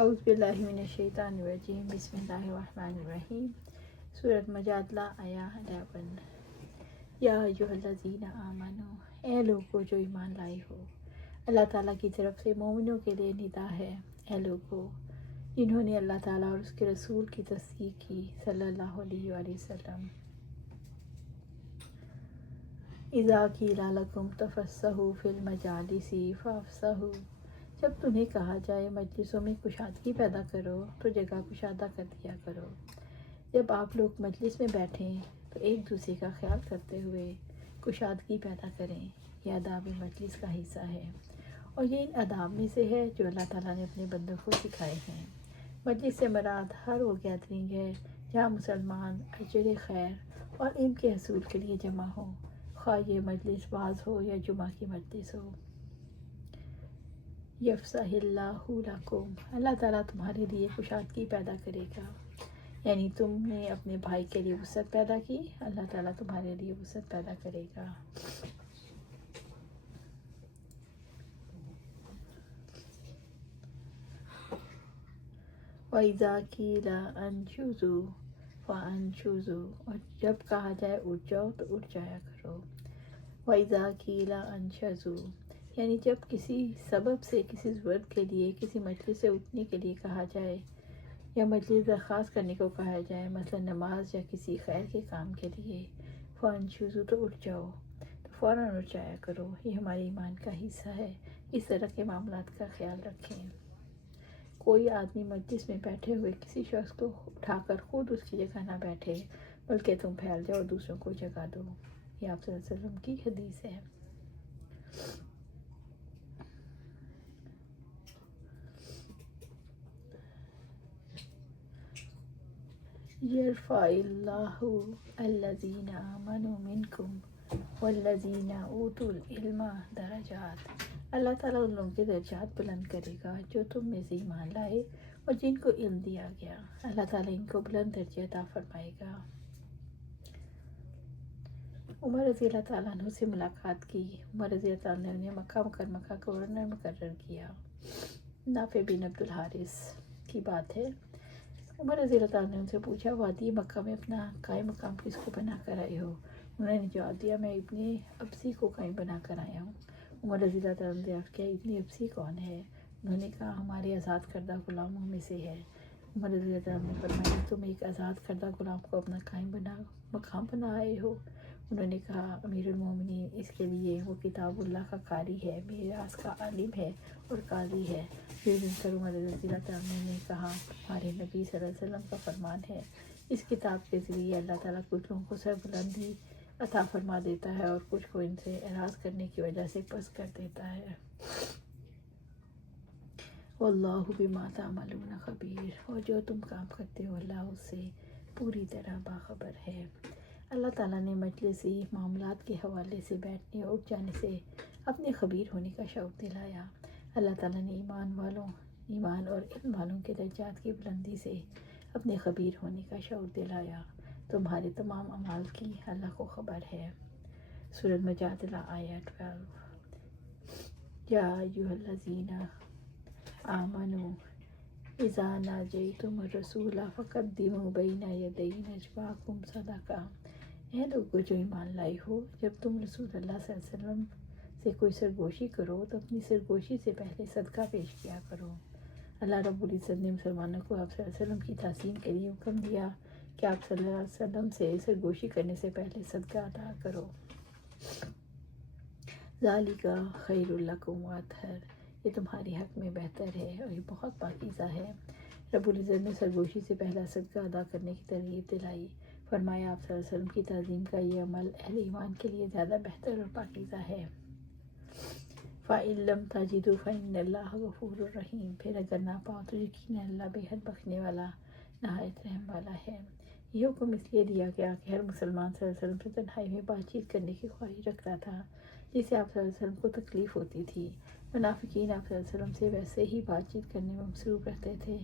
اعوذ باللہ من الشیطان الرجیم بسم اللہ الرحمن الرحیم۔ سورۃ مجادلہ آیا 11۔ یا ایھا الذین آمنوا، اے لوگو جو ایمان لائے ہو، اللہ تعالیٰ کی طرف سے مومنوں کے لیے ندا ہے۔ اے لوگو جنہوں نے اللہ تعالیٰ اور اس کے رسول کی تصدیق کی صلی اللہ علیہ وآلہ وسلم۔ اذا قیل لکم تفسحوا فی المجالس فافسحوا، جب تمہیں کہا جائے مجلسوں میں کشادگی پیدا کرو تو جگہ کشادہ کر دیا کرو۔ جب آپ لوگ مجلس میں بیٹھیں تو ایک دوسرے کا خیال کرتے ہوئے کشادگی پیدا کریں، یہ آداب مجلس کا حصہ ہے، اور یہ ان آداب میں سے ہے جو اللہ تعالیٰ نے اپنے بندوں کو سکھائے ہیں۔ مجلس سے مراد ہر وہ گیدرنگ ہے جہاں مسلمان اجر خیر اور علم کے حصول کے لیے جمع ہوں، خواہ یہ مجلس واعظ ہو یا جمعہ کی مجلس ہو۔ یفسح اللہ لکم، اللہ تعالیٰ تمہارے لیے کشادگی پیدا کرے گا، یعنی تم نے اپنے بھائی کے لیے وسعت پیدا کی، اللہ تعالیٰ تمہارے لیے وسعت پیدا کرے گا۔ وَإِذَا قِيلَ انشُزُوا فَانشُزُوا، اور جب کہا جائے اٹھ جاؤ تو اٹھ جایا کرو۔ وَإِذَا قِيلَ انشزوا، یعنی جب کسی سبب سے کسی ضرورت کے لیے کسی مجلس سے اٹھنے کے لیے کہا جائے یا مجلس درخواست کرنے کو کہا جائے، مثلا نماز یا کسی خیر کے کام کے لیے، فانشزوا تو اٹھ جاؤ، تو فوراً اٹھ جایا کرو، یہ ہمارے ایمان کا حصہ ہے، اس طرح کے معاملات کا خیال رکھیں۔ کوئی آدمی مجلس میں بیٹھے ہوئے کسی شخص کو اٹھا کر خود اس کی جگہ نہ بیٹھے، بلکہ تم پھیل جاؤ اور دوسروں کو جگہ دو، یہ آپ صلی اللہ علیہ وسلم کی حدیث ہے۔ یرفع اللہ الذین آمنوا منکم والذین اوتوا العلم درجات، اللہ تعالیٰ ان لوگوں کے درجات بلند کرے گا جو تم میں سے ایمان لائے اور جن کو علم دیا گیا، اللہ تعالیٰ ان کو بلند درجے عطا فرمائے گا۔ عمر رضی اللہ تعالیٰ عنہ سے ملاقات کی۔ عمر رضی اللہ تعالیٰ عنہ نے مکہ مکرمہ کا گورنر مقرر کیا۔ نافع بن عبد الحارث کی بات ہے۔ عمر رضی اللہ تعالیٰ نے ان سے پوچھا، وادی مکہ میں اپنا قائم مقام کس کو بنا کر آئے ہو؟ انہوں نے جواب دیا، میں ابن ابسی کو قائم بنا کر آیا ہوں۔ عمر رضی اللہ تعالیٰ نے دریافت کیا، ابن ابسی کون ہے؟ انہوں نے کہا، ہمارے آزاد کردہ غلاموں میں سے ہے۔ عمر رضی اللہ تعالیٰ نے فرمایا، تم ایک آزاد کردہ غلام کو اپنا قائم مقام بنا آئے ہو؟ انہوں نے کہا، امیر المومنین، اس کے لیے وہ کتاب اللہ کا قاری ہے، میراث کا عالم ہے اور قاضی ہے۔ پھر عمر رضی اللہ تعالیٰ نے کہا، ہمارے نبی صلی اللہ علیہ وسلم کا فرمان ہے، اس کتاب کے ذریعے اللہ تعالیٰ کچھ لوگوں کو سربلندی عطا فرما دیتا ہے اور کچھ کو ان سے اعراض کرنے کی وجہ سے پست کر دیتا ہے۔ واللہ بما تعملون خبیر، اور جو تم کام کرتے ہو اللہ اس سے پوری طرح باخبر ہے۔ اللہ تعالیٰ نے مجلسی معاملات کے حوالے سے بیٹھنے اور اٹھ جانے سے اپنے خبیر ہونے کا شعور دلایا۔ اللہ تعالیٰ نے ایمان اور علم والوں کے درجات کی بلندی سے اپنے خبیر ہونے کا شعور دلایا۔ تمہارے تمام اعمال کی اللہ کو خبر ہے۔ سورۃ مجادلہ آیہ 12۔ یا ایھا الذین آمنوا اذا ناجیتم الرسول فقدموا بین یدی نجواکم صدقہ، اے لوگو جو ایمان لائے ہو، جب تم رسول اللہ صلی اللہ علیہ وسلم سے کوئی سرگوشی کرو تو اپنی سرگوشی سے پہلے صدقہ پیش کیا کرو۔ اللہ رب العزت نے مسلمانوں کو آپ صلی اللہ علیہ وسلم کی تعظیم کے لیے حکم دیا کہ آپ صلی اللہ علیہ وسلم سے سرگوشی کرنے سے پہلے صدقہ ادا کرو۔ ذالک خیر لکم واطہر، یہ تمہارے حق میں بہتر ہے اور یہ بہت پاکیزہ ہے۔ رب العزت نے سرگوشی سے پہلا صدقہ ادا کرنے کی ترغیب دلائی، فرمایا آپ صلی اللہ علیہ وسلم کی تعظیم کا یہ عمل اہل ایمان کے لیے زیادہ بہتر اور پاکیزہ ہے۔ فَإِن لَّمْ تَجِدُوا فَإِنَّ اللَّهَ غَفُورٌ رَحِيمٌ، پھر اگر نہ پاؤ تو یقیناً اللہ بے حد بخشنے والا نہایت رحم والا ہے۔ یہ حکم اس لیے دیا گیا کہ ہر مسلمان صلی اللہ علیہ وسلم سے تنہائی میں بات چیت کرنے کی خواہش رکھتا تھا، جس سے آپ صلی اللہ علیہ وسلم کو تکلیف ہوتی تھی۔ منافقین آپ صلی اللہ علیہ وسلم سے ویسے ہی بات چیت کرنے میں مصروف رہتے تھے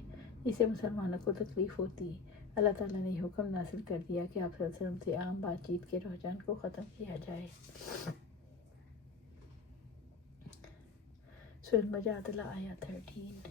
جس سے مسلمانوں کو تکلیف ہوتی۔ اللہ تعالیٰ نے یہ حکم نازل کر دیا کہ آپ صلی اللہ علیہ وسلم سے عام بات چیت کے رجحان کو ختم کیا جائے۔ سورۃ مجادلہ آیہ 13۔